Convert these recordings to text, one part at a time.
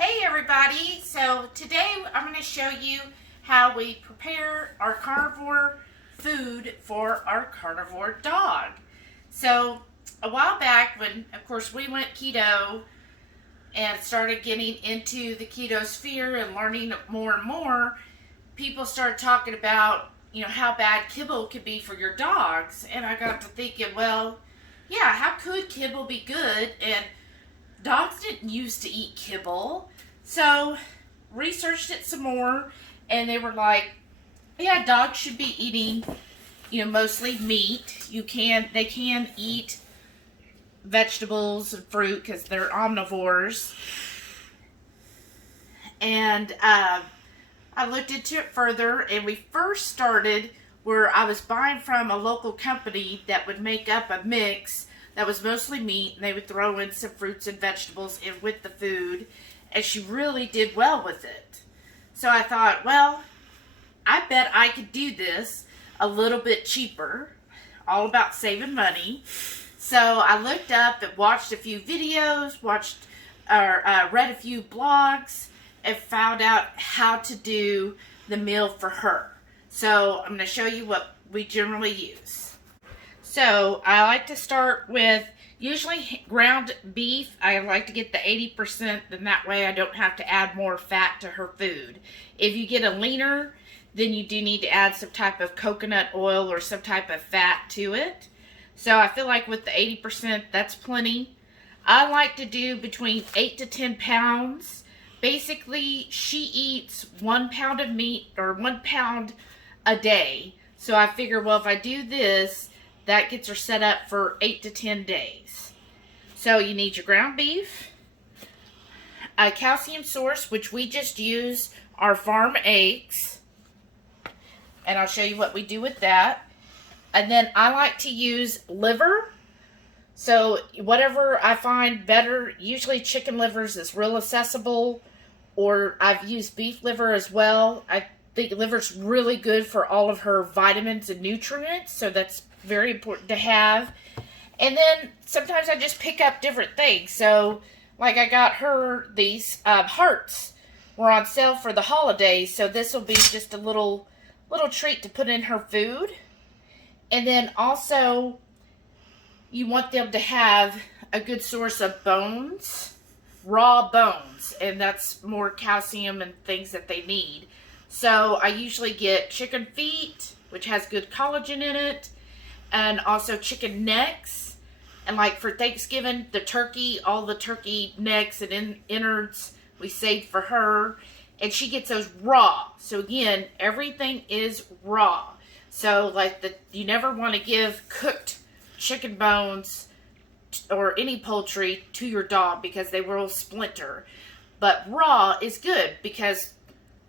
Hey everybody, so today I'm going to show you how we prepare our carnivore food for our carnivore dog. So a while back when of course we went keto and started getting into the keto sphere and learning more and more, people started talking about how bad kibble could be for your dogs, and I got to thinking, well, yeah, how could kibble be good? And dogs didn't used to eat kibble. So researched it some more, and they were like, yeah, dogs should be eating, mostly meat. They can eat vegetables and fruit because they're omnivores. And I looked into it further, and we first started where I was buying from a local company that would make up a mix that was mostly meat, and they would throw in some fruits and vegetables in with the food, and she really did well with it. So I thought, well, I bet I could do this a little bit cheaper, all about saving money. So I looked up and watched a few videos, read a few blogs, and found out how to do the meal for her. So I'm going to show you what we generally use. So I like to start with usually ground beef. I like to get the 80%, then that way I don't have to add more fat to her food. If you get a leaner, then you do need to add some type of coconut oil or some type of fat to it. So I feel like with the 80%, that's plenty. I like to do between 8 to 10 pounds. Basically, she eats 1 pound of meat or 1 pound a day. So I figure, well, if I do this, that gets her set up for 8 to 10 days. So you need your ground beef, a calcium source, which we just use our farm eggs. And I'll show you what we do with that. And then I like to use liver. So whatever I find better, usually chicken livers is real accessible, or I've used beef liver as well. I think liver's really good for all of her vitamins and nutrients, so that's very important to have. And then sometimes I just pick up different things. So like I got her these hearts were on sale for the holidays, so this will be just a little treat to put in her food. And then also you want them to have a good source of bones, raw bones, and that's more calcium and things that they need. So I usually get chicken feet, which has good collagen in it, and also chicken necks. And like for Thanksgiving, the turkey, all the turkey necks and innards we saved for her, and she gets those raw. So again, everything is raw. So like you never want to give cooked chicken bones or any poultry to your dog because they will splinter. But raw is good because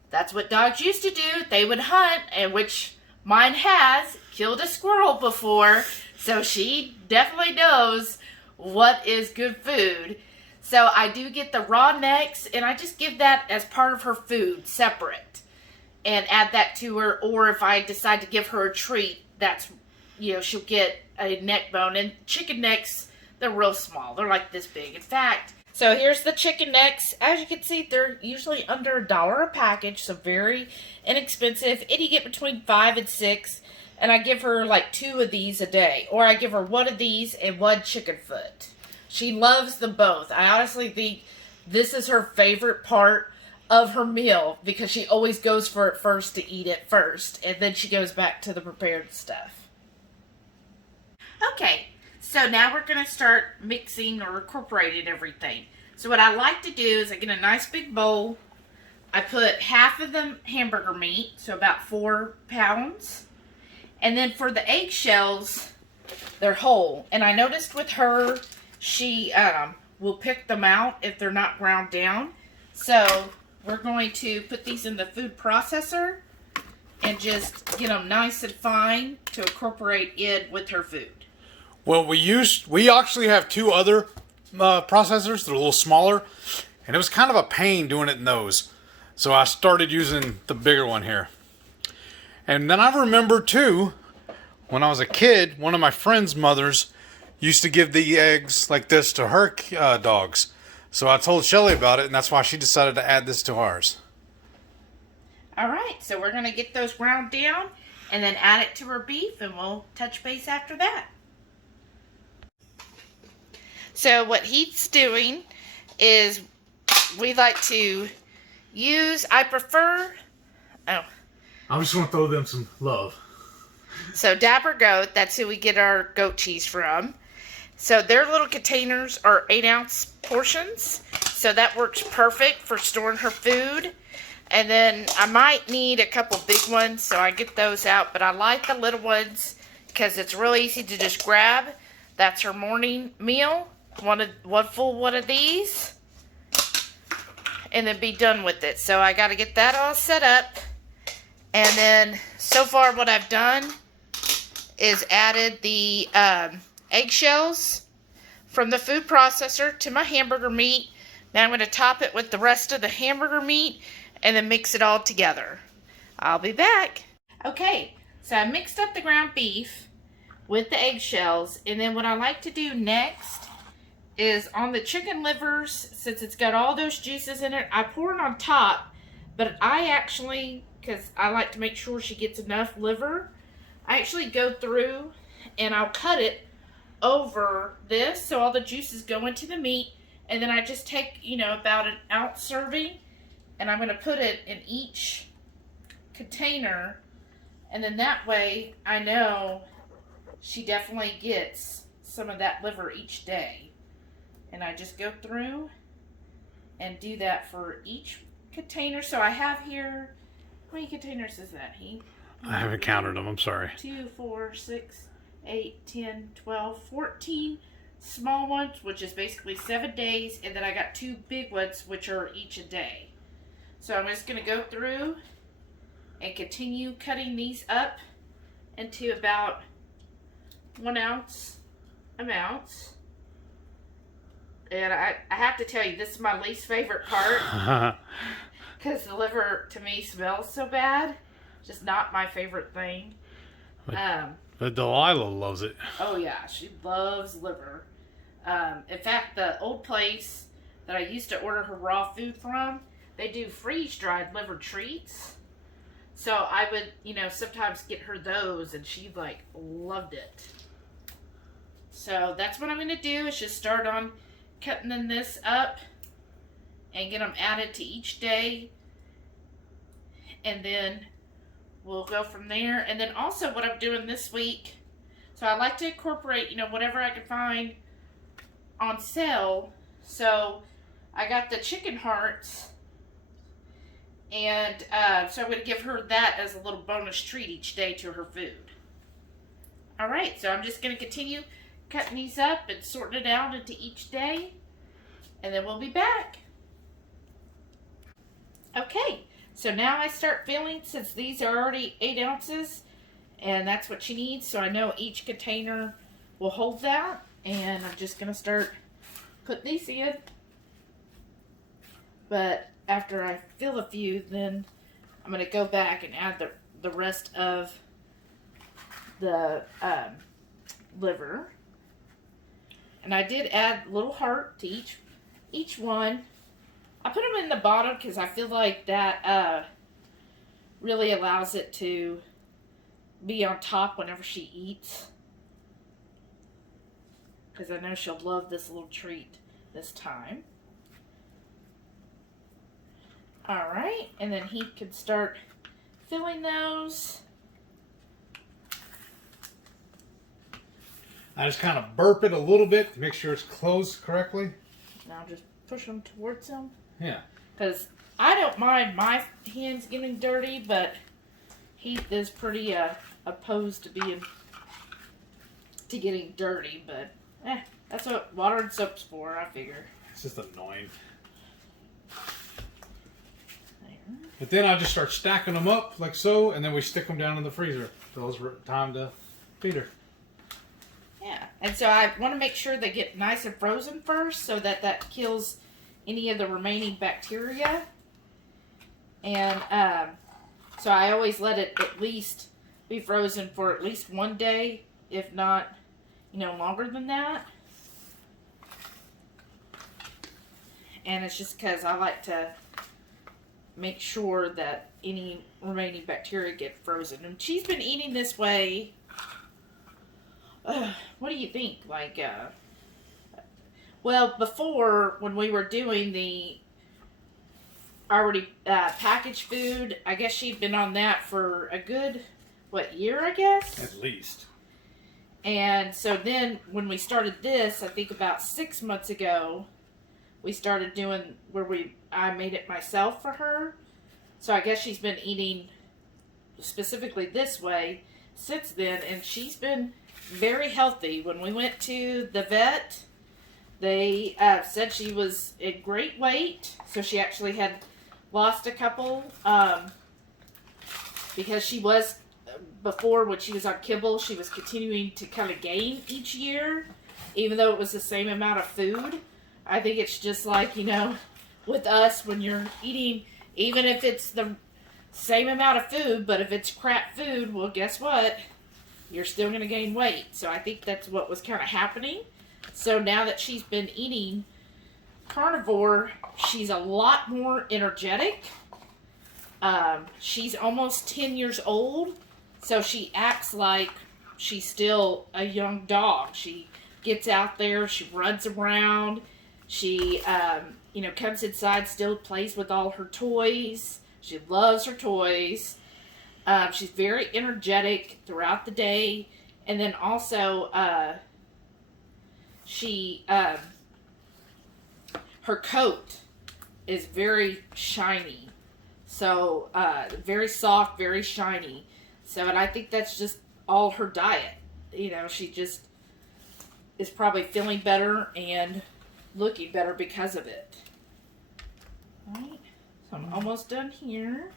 that's what dogs used to do. They would hunt, and which mine has killed a squirrel before, so she definitely knows what is good food. So I do get the raw necks, and I just give that as part of her food, separate, and add that to her. Or if I decide to give her a treat, that's, she'll get a neck bone. And chicken necks, they're real small. They're like this big. In fact, so here's the chicken necks. As you can see, they're usually under $1 a package, so very inexpensive. And you get between 5 and 6. And I give her like 2 of these a day. Or I give her 1 of these and 1 chicken foot. She loves them both. I honestly think this is her favorite part of her meal because she always goes for it first to eat it first. And then she goes back to the prepared stuff. Okay. So now we're going to start mixing or incorporating everything. So what I like to do is I get a nice big bowl. I put half of the hamburger meat, so about 4 pounds. And then for the eggshells, they're whole. And I noticed with her, she will pick them out if they're not ground down. So we're going to put these in the food processor and just get them nice and fine to incorporate it with her food. Well, we actually have 2 other processors. They're a little smaller, and it was kind of a pain doing it in those. So I started using the bigger one here. And then I remember too, when I was a kid, one of my friend's mothers used to give the eggs like this to her dogs. So I told Shelly about it, and that's why she decided to add this to ours. All right, so we're going to get those ground down and then add it to our beef, and we'll touch base after that. So what he's doing is we like to use, I prefer, I'm just going to throw them some love. so Dapper Goat, that's who we get our goat cheese from. So their little containers are 8-ounce portions. So that works perfect for storing her food. And then I might need a couple big ones, so I get those out. But I like the little ones because it's really easy to just grab. That's her morning meal. One full one of these. And then be done with it. So I got to get that all set up. And then so far what I've done is added the eggshells from the food processor to my hamburger meat. Now I'm going to top it with the rest of the hamburger meat and then mix it all together. I'll be back. Okay, so I mixed up the ground beef with the eggshells, and then what I like to do next is on the chicken livers, since it's got all those juices in it, I pour it on top, but I actually, because I like to make sure she gets enough liver, I actually go through and I'll cut it over this so all the juices go into the meat, and then I just take, about an ounce serving, and I'm going to put it in each container, and then that way I know she definitely gets some of that liver each day. And I just go through and do that for each container. So I have here, how many containers is that, Heath? I haven't counted them, I'm sorry. 2, 4, 6, 8, 10, 12, 14 small ones, which is basically 7 days, and then I got 2 big ones, which are each a day. So I'm just going to go through and continue cutting these up into about 1 ounce amounts. And I have to tell you, this is my least favorite part, because the liver to me smells so bad. Just not my favorite thing. But Delilah loves it. Oh yeah, she loves liver. In fact, the old place that I used to order her raw food from, they do freeze-dried liver treats. So I would, sometimes get her those, and she, loved it. So that's what I'm going to do, is just start on cutting this up and get them added to each day. And then we'll go from there. And then also what I'm doing this week, so I like to incorporate, whatever I can find on sale. So I got the chicken hearts, and so I'm going to give her that as a little bonus treat each day to her food. Alright, so I'm just going to continue cutting these up and sorting it out into each day, and then we'll be back. Okay, so now I start filling, since these are already 8 ounces, and that's what she needs, so I know each container will hold that, and I'm just going to start putting these in. But after I fill a few, then I'm going to go back and add the rest of the liver. And I did add a little heart to each one. I put them in the bottom because I feel like that really allows it to be on top whenever she eats. Because I know she'll love this little treat this time. Alright, and then he can start filling those. I just kind of burp it a little bit to make sure it's closed correctly. Now just push them towards him. Yeah. Because I don't mind my hands getting dirty, but Heath is pretty opposed to getting dirty. But that's what water and soap's for, I figure. It's just annoying. There. But then I just start stacking them up like so, and then we stick them down in the freezer till it's time to feed her. Yeah, and so I want to make sure they get nice and frozen first, so that kills any of the remaining bacteria. And so I always let it at least be frozen for at least 1 day, if not, longer than that. And it's just because I like to make sure that any remaining bacteria get frozen. And she's been eating this way. What do you think? Like, well, before, when we were doing the already packaged food, I guess she'd been on that for a good, year, I guess? At least. And so then when we started this, I think about 6 months ago, we started doing where I made it myself for her. So I guess she's been eating specifically this way since then, and she's been very healthy. When we went to the vet, they said she was in great weight, so she actually had lost a couple, because she was, before when she was on kibble, she was continuing to kind of gain each year, even though it was the same amount of food. I think it's just like, with us, when you're eating, even if it's the same amount of food, but if it's crap food, well, guess what? You're still going to gain weight. So I think that's what was kind of happening. So now that she's been eating carnivore, she's a lot more energetic. She's almost 10 years old, so she acts like she's still a young dog. She gets out there, she runs around, she, comes inside, still plays with all her toys. She loves her toys. She's very energetic throughout the day. And then also, her coat is very shiny. So, very soft, very shiny. So, and I think that's just all her diet. She just is probably feeling better and looking better because of it. Alright, so I'm almost done here.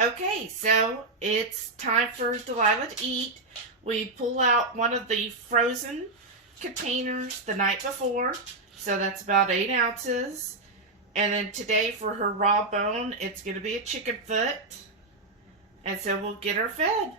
Okay, so it's time for Delilah to eat. We pull out one of the frozen containers the night before, so that's about 8 ounces. And then today for her raw bone, it's going to be a chicken foot. And so we'll get her fed.